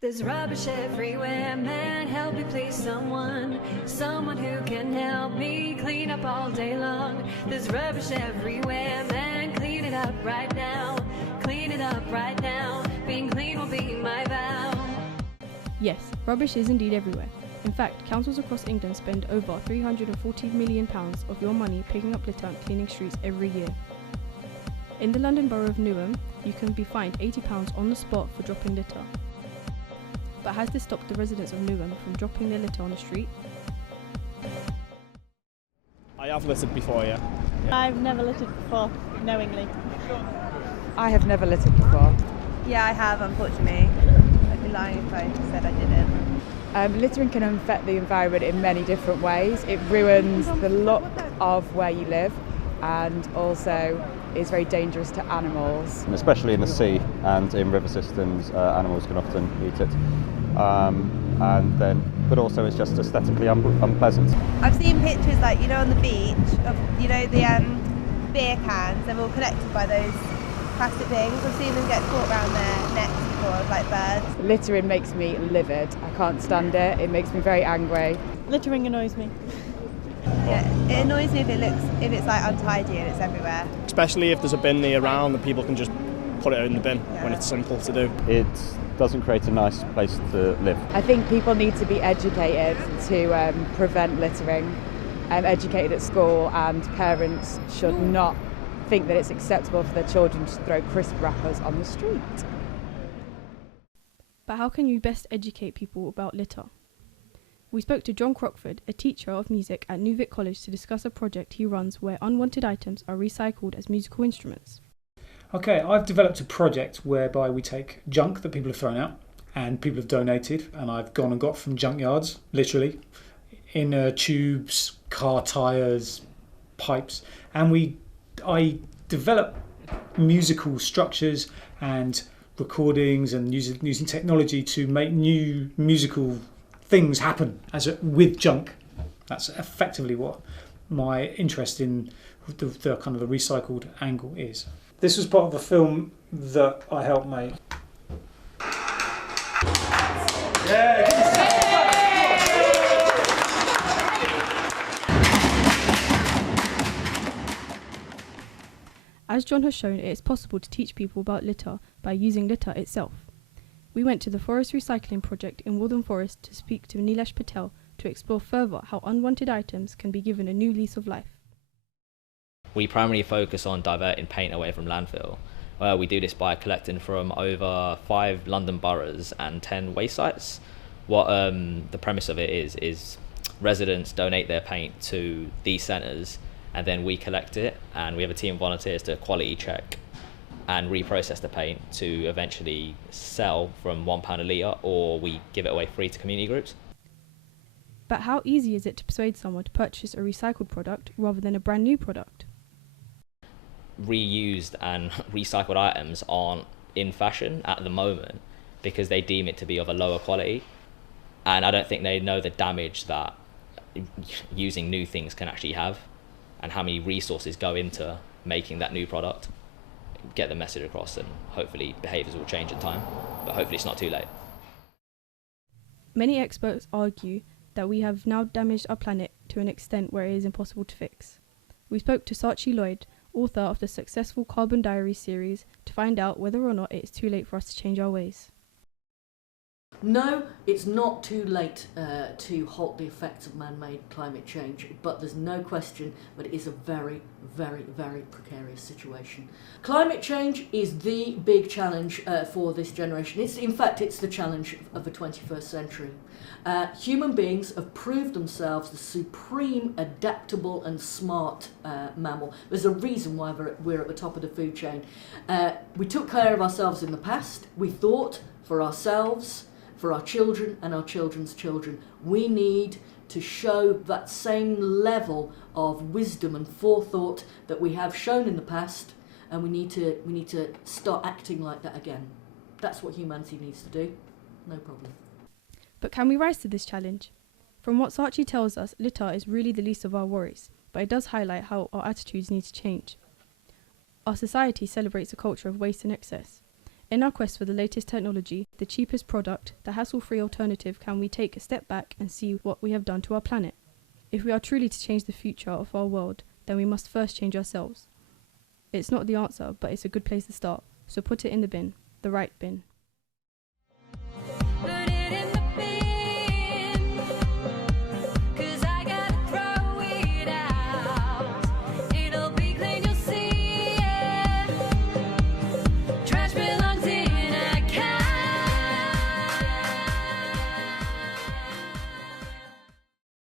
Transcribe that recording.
There's rubbish everywhere, man, help me please someone. Someone who can help me clean up all day long. There's rubbish everywhere, man, clean it up right now. Clean it up right now, being clean will be my vow. Yes, rubbish is indeed everywhere. In fact, councils across England spend over £340 million of your money picking up litter and cleaning streets every year. In the London Borough of Newham, you can be fined £80 on the spot for dropping litter. But has this stopped the residents of Newham from dropping their litter on the street? I have littered before, yeah. I've never littered before, knowingly. I have never littered before. Yeah, I have, unfortunately. I'd be lying if I said I didn't. Littering can affect the environment in many different ways. It ruins the look of where you live and also is very dangerous to animals. Especially in the sea and in river systems, animals can often eat it. But also it's just aesthetically unpleasant. I've seen pictures like, on the beach of, the beer cans. They're all connected by those plastic things. I've seen them get caught around their necks before, like birds. Littering makes me livid. I can't stand it. It makes me very angry. Littering annoys me. Yeah, it annoys me if it's like untidy and it's everywhere. Especially if there's a bin near around and people can just put it in the bin when it's simple to do. It doesn't create a nice place to live. I think people need to be educated to prevent littering, educated at school, and parents should not think that it's acceptable for their children to throw crisp wrappers on the street. But how can you best educate people about litter? We spoke to John Crockford, a teacher of music at Newvic College, to discuss a project he runs where unwanted items are recycled as musical instruments. Okay, I've developed a project whereby we take junk that people have thrown out and people have donated, and I've gone and got from junkyards, literally, inner tubes, car tyres, pipes, and I develop musical structures and recordings and using technology to make new musical things happen with junk. That's effectively what my interest in the kind of the recycled angle is. This was part of a film that I helped make. As John has shown, it is possible to teach people about litter by using litter itself. We went to the Forest Recycling Project in Waltham Forest to speak to Nilesh Patel to explore further how unwanted items can be given a new lease of life. We primarily focus on diverting paint away from landfill. We do this by collecting from over 5 London boroughs and 10 waste sites. What the premise of it is residents donate their paint to these centres, and then we collect it, and we have a team of volunteers to quality check and reprocess the paint to eventually sell from £1 a litre, or we give it away free to community groups. But how easy is it to persuade someone to purchase a recycled product rather than a brand new product? Reused and recycled items aren't in fashion at the moment because they deem it to be of a lower quality, and I don't think they know the damage that using new things can actually have and how many resources go into making that new product. Get the message across, and hopefully behaviours will change in time, but hopefully it's not too late. Many experts argue that we have now damaged our planet to an extent where it is impossible to fix. We spoke to Saatchi Lloyd, author of the successful Carbon Diary series, to find out whether or not it is too late for us to change our ways. No, it's not too late to halt the effects of man-made climate change, but there's no question that it is a very, very, very precarious situation. Climate change is the big challenge for this generation. In fact, it's the challenge of the 21st century. Human beings have proved themselves the supreme, adaptable and smart mammal. There's a reason why we're at the top of the food chain. We took care of ourselves in the past. We thought for ourselves, for our children and our children's children. We need to show that same level of wisdom and forethought that we have shown in the past, and we need to start acting like that again. That's what humanity needs to do. No problem. But can we rise to this challenge? From what Saatchi tells us, litter is really the least of our worries, but it does highlight how our attitudes need to change. Our society celebrates a culture of waste and excess. In our quest for the latest technology, the cheapest product, the hassle-free alternative, can we take a step back and see what we have done to our planet? If we are truly to change the future of our world, then we must first change ourselves. It's not the answer, but it's a good place to start, so put it in the bin, the right bin.